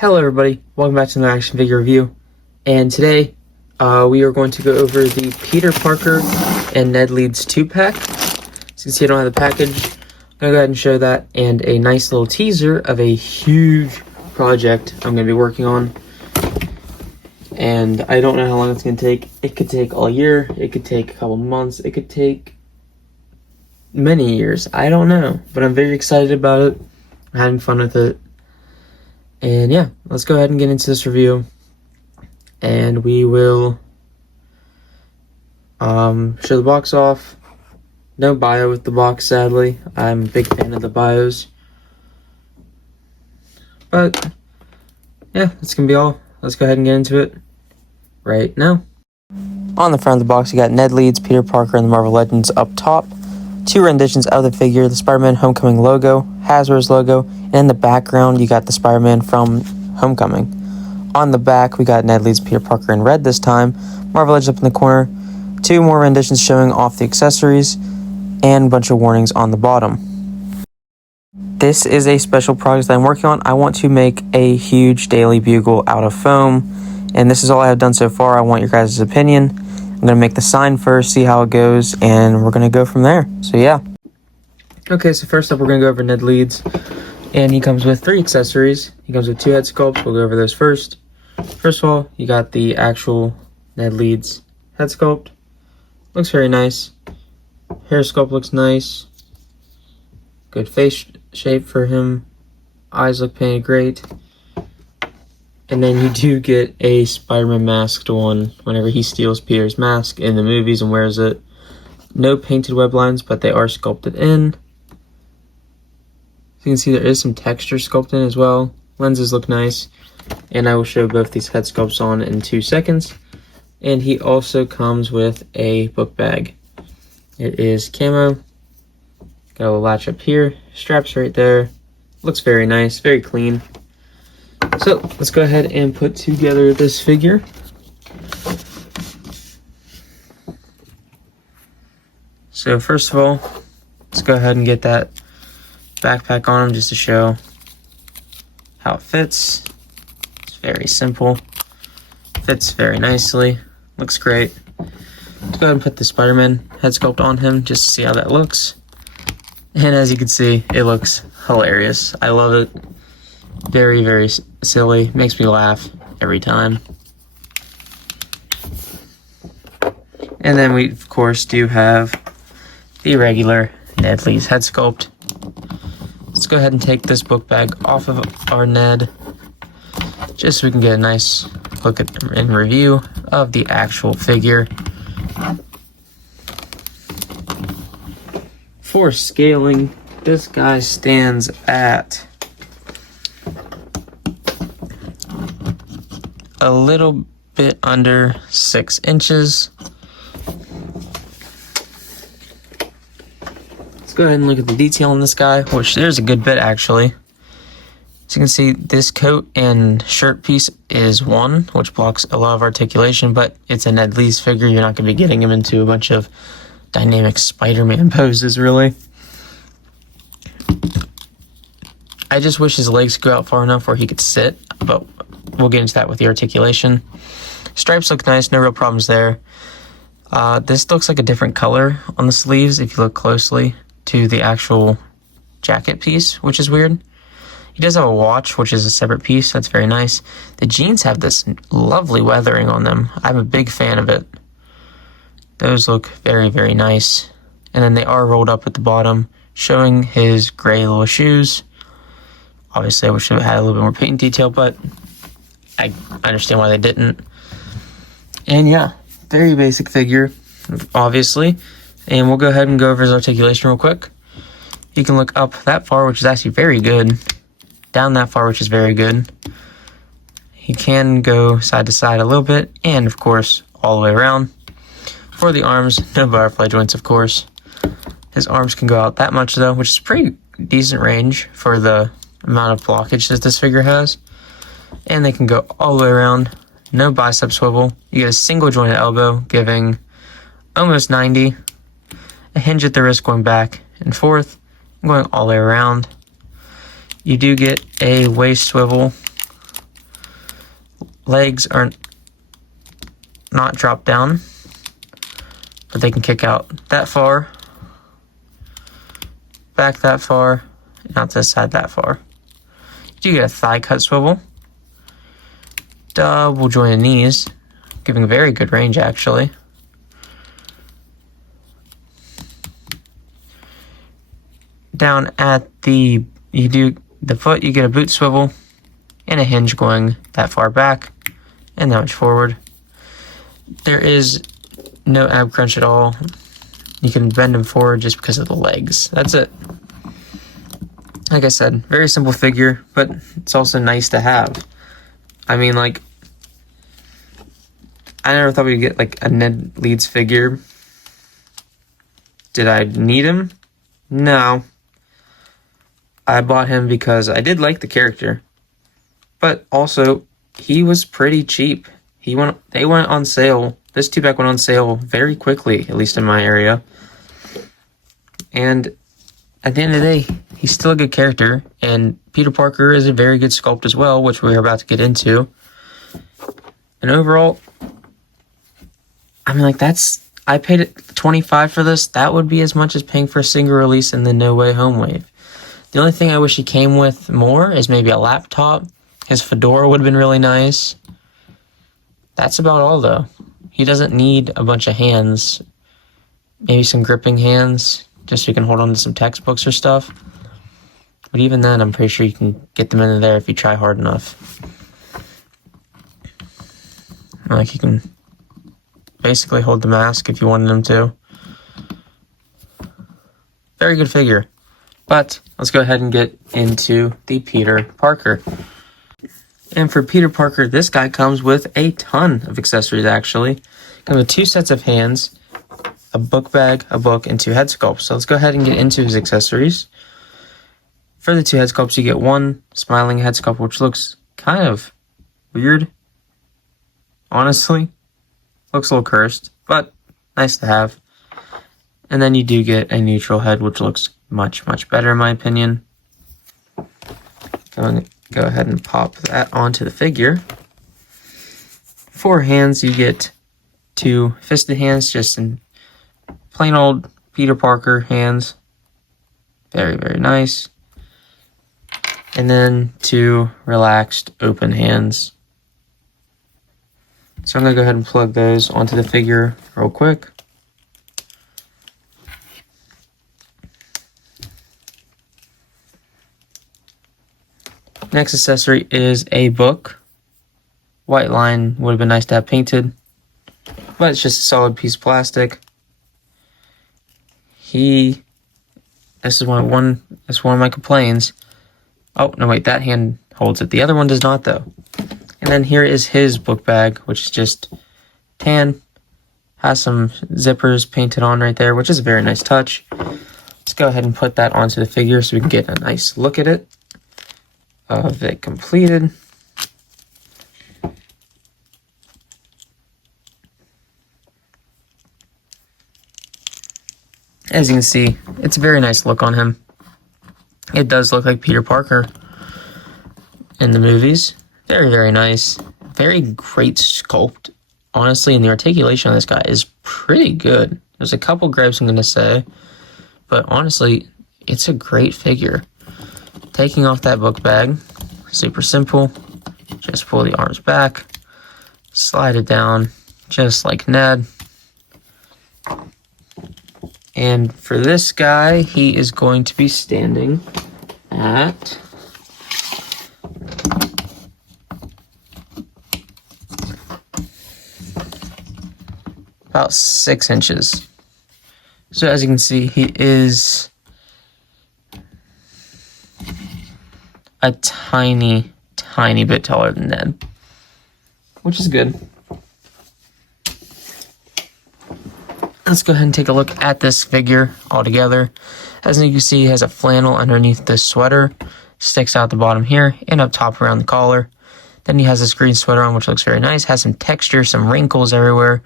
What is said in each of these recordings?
Hello everybody, welcome back to another action figure review, and today we are going to go over the Peter Parker and Ned Leeds 2-pack. As you can see, I don't have the package. I'm going to go ahead and show that, and a nice little teaser of a huge project I'm going to be working on. And I don't know how long it's going to take. It could take all year, it could take a couple months, it could take many years. I don't know, but I'm very excited about it. I'm having fun with it. And yeah, let's go ahead and get into this review, and we will show the box off. No bio with the box, sadly. I'm a big fan of the bios, but yeah, that's gonna be all. Let's go ahead and get into it right now. On the front of the box, you got Ned Leeds, Peter Parker, and the Marvel Legends up top. Two renditions of the figure, the Spider-Man Homecoming logo, Hasbro's logo, and in the background you got the Spider-Man from Homecoming. On the back we got Ned Leeds, Peter Parker in red this time, Marvel Legends up in the corner, two more renditions showing off the accessories, and a bunch of warnings on the bottom. This is a special project that I'm working on. I want to make a huge daily bugle out of foam, and this is all I have done so far. I want your guys' opinion. I'm going to make the sign first, see how it goes, and we're going to go from there. So yeah. Okay, so first up we're going to go over Ned Leeds. And he comes with 3 accessories. He comes with 2 head sculpts. We'll go over those first. First of all, you got the actual Ned Leeds head sculpt. Looks very nice. Hair sculpt looks nice. Good face shape for him. Eyes look painted great. And then you do get a Spider-Man masked one whenever he steals Peter's mask in the movies and wears it. No painted web lines, but they are sculpted in. So you can see there is some texture sculpted in as well. Lenses look nice. And I will show both these head sculpts on in 2 seconds. And he also comes with a book bag. It is camo. Got a little latch up here. Straps right there. Looks very nice, very clean. So let's go ahead and put together this figure. So first of all, let's go ahead and get that backpack on him just to show how it fits. It's very simple. Fits very nicely. Looks great. Let's go ahead and put the Spider-Man head sculpt on him just to see how that looks. And as you can see, it looks hilarious. I love it. Very, very silly. Makes me laugh every time. And then we, of course, do have the regular Ned Leeds head sculpt. Let's go ahead and take this book bag off of our Ned, just so we can get a nice look at and review of the actual figure. For scaling, this guy stands at a little bit under 6 inches. Let's go ahead and look at the detail on this guy, which there's a good bit actually. As you can see, this coat and shirt piece is 1, which blocks a lot of articulation, but it's a Ned Leeds figure. You're not going to be getting him into a bunch of dynamic Spider-Man poses, really. I just wish his legs could go out far enough where he could sit, but we'll get into that with the articulation. Stripes look nice, no real problems there. This looks like a different color on the sleeves if you look closely to the actual jacket piece, which is weird. He does have a watch, which is a separate piece. That's very nice. The jeans have this lovely weathering on them. I'm a big fan of it. Those look very, very nice. And then they are rolled up at the bottom, showing his gray little shoes. Obviously, I wish it had a little bit more paint detail, but I understand why they didn't. And yeah, very basic figure, obviously. And we'll go ahead and go over his articulation real quick. You can look up that far, which is actually very good. Down that far, which is very good. He can go side to side a little bit, and of course, all the way around. For the arms, no butterfly joints, of course. His arms can go out that much, though, which is pretty decent range for the amount of blockage that this figure has. And they can go all the way around. No bicep swivel. You get a single jointed elbow, giving almost 90. A hinge at the wrist going back and forth, going all the way around. You do get a waist swivel legs are not dropped down, but they can kick out that far, back that far, and out to the side that far. You do get a thigh cut swivel, double jointed knees, giving very good range actually. Down at the foot, you get a boot swivel and a hinge going that far back and that much forward. There is no ab crunch at all. You can bend them forward just because of the legs. That's it. Like I said, very simple figure, but it's also nice to have. I mean, like, I never thought we'd get like a Ned Leeds figure. Did I need him? No. I bought him because I did like the character, but also he was pretty cheap. They went on sale. This 2-pack went on sale very quickly, at least in my area. And at the end of the day, he's still a good character, and Peter Parker is a very good sculpt as well, which we're about to get into. And overall, I mean, like, I paid it $25 for this. That would be as much as paying for a single release in the No Way Home wave. The only thing I wish he came with more is maybe a laptop. His fedora would have been really nice. That's about all, though. He doesn't need a bunch of hands. Maybe some gripping hands, just so you can hold on to some textbooks or stuff. But even then, I'm pretty sure you can get them into there if you try hard enough. Like, you can basically hold the mask if you wanted him to. Very good figure. But let's go ahead and get into the Peter Parker. And for Peter Parker, this guy comes with a ton of accessories, actually. Comes with 2 sets of hands, a book bag, a book, and 2 head sculpts. So let's go ahead and get into his accessories. For the 2 head sculpts, you get 1 smiling head sculpt, which looks kind of weird. Honestly, looks a little cursed, but nice to have. And then you do get a neutral head, which looks much, much better in my opinion. Go ahead and pop that onto the figure. For hands, you get 2 fisted hands, just in plain old Peter Parker hands. Very, very nice. And then 2 relaxed open hands. So I'm going to go ahead and plug those onto the figure real quick. Next accessory is a book. White line would have been nice to have painted, but it's just a solid piece of plastic. This is one of my complaints. Oh, no, wait, that hand holds it. The other one does not, though. And then here is his book bag, which is just tan. Has some zippers painted on right there, which is a very nice touch. Let's go ahead and put that onto the figure so we can get a nice look at it. Of it completed. As you can see, it's a very nice look on him. It does look like Peter Parker in the movies. Very, very nice. Very great sculpt. Honestly, and the articulation on this guy is pretty good. There's a couple gripes I'm going to say, but honestly, it's a great figure. Taking off that book bag, super simple. Just pull the arms back, slide it down, just like Ned. And for this guy, he is going to be standing at about 6 inches. So as you can see, he is a tiny, tiny bit taller than Ned, which is good. Let's go ahead and take a look at this figure all together. As you can see, he has a flannel underneath the sweater, sticks out the bottom here, and up top around the collar. Then he has this green sweater on, which looks very nice, has some texture, some wrinkles everywhere.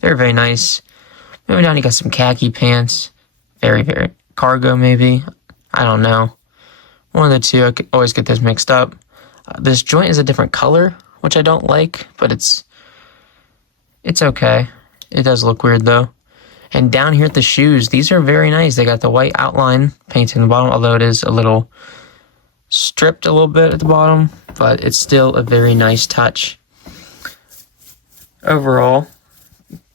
Very, very nice. Moving down, he got some khaki pants. Very, very cargo, maybe. I don't know. One of the two. I always get those mixed up. This joint is a different color, which I don't like, but it's okay. It does look weird though. And down here at the shoes, these are very nice. They got the white outline painted in the bottom, although it is a little stripped a little bit at the bottom, but it's still a very nice touch. Overall,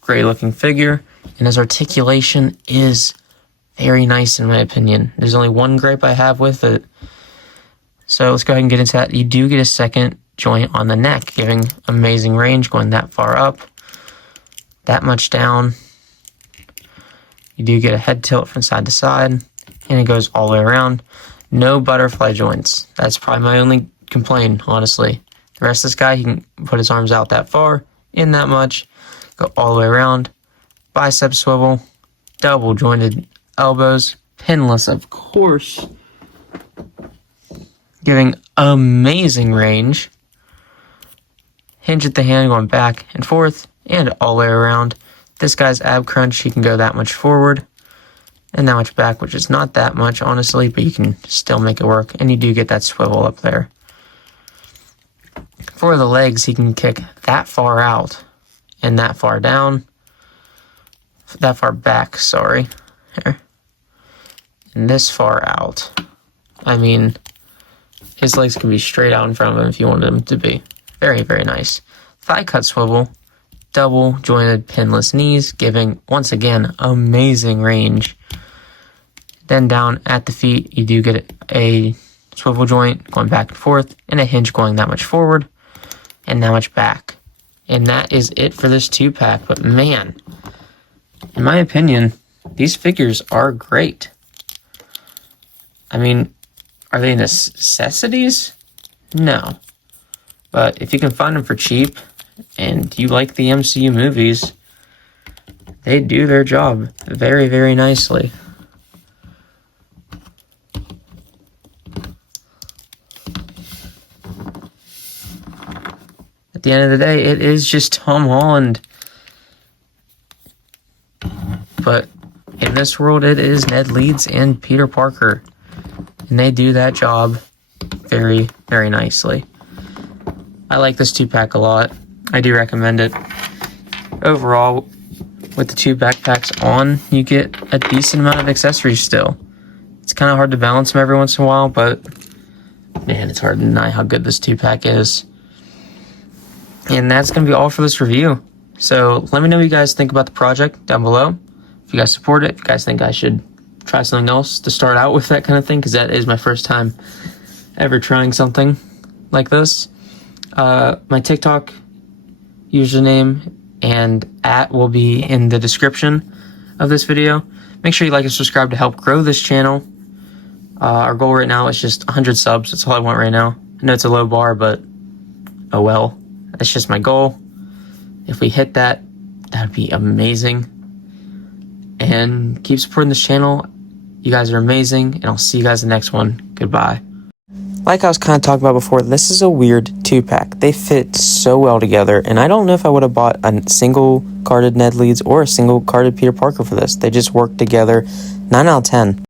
great looking figure, and his articulation is very nice in my opinion. There's only one gripe I have with it. So let's go ahead and get into that. You do get a second joint on the neck, giving amazing range going that far up, that much down. You do get a head tilt from side to side, and it goes all the way around. No butterfly joints. That's probably my only complaint, honestly. The rest of this guy, he can put his arms out that far, in that much, go all the way around. Bicep swivel, double jointed elbows, pinless, of course, giving amazing range. Hinge at the hand going back and forth and all the way around. This guy's ab crunch, he can go that much forward and that much back, which is not that much, honestly, but you can still make it work, and you do get that swivel up there. For the legs, he can kick that far out and that far down, that far back, sorry, here, and this far out. I mean, his legs can be straight out in front of him if you wanted them to be. Very, very nice. Thigh cut swivel, double jointed pinless knees, giving, once again, amazing range. Then down at the feet, you do get a swivel joint going back and forth, and a hinge going that much forward and that much back. And that is it for this 2-pack. But man, in my opinion, these figures are great. I mean, are they necessities? No. But if you can find them for cheap, and you like the MCU movies, they do their job very, very nicely. At the end of the day, it is just Tom Holland. But in this world, it is Ned Leeds and Peter Parker. And they do that job very, very nicely. I like this 2-pack a lot. I do recommend it. Overall, with the 2 backpacks on, you get a decent amount of accessories still. It's kind of hard to balance them every once in a while, but man, it's hard to deny how good this 2-pack is. And that's going to be all for this review. So let me know what you guys think about the project down below. If you guys support it, if you guys think I should try something else to start out with, that kind of thing, because that is my first time ever trying something like this. My TikTok username and @ will be in the description of this video. Make sure you like and subscribe to help grow this channel. Our goal right now is just 100 subs. That's all I want right now. I know it's a low bar, but oh well. That's just my goal. If we hit that, that would be amazing. And keep supporting this channel. You guys are amazing, and I'll see you guys in the next one. Goodbye. Like I was kind of talking about before, this is a weird 2-pack. They fit so well together, and I don't know if I would have bought a single carded Ned Leeds or a single carded Peter Parker for this. They just work together 9 out of 10.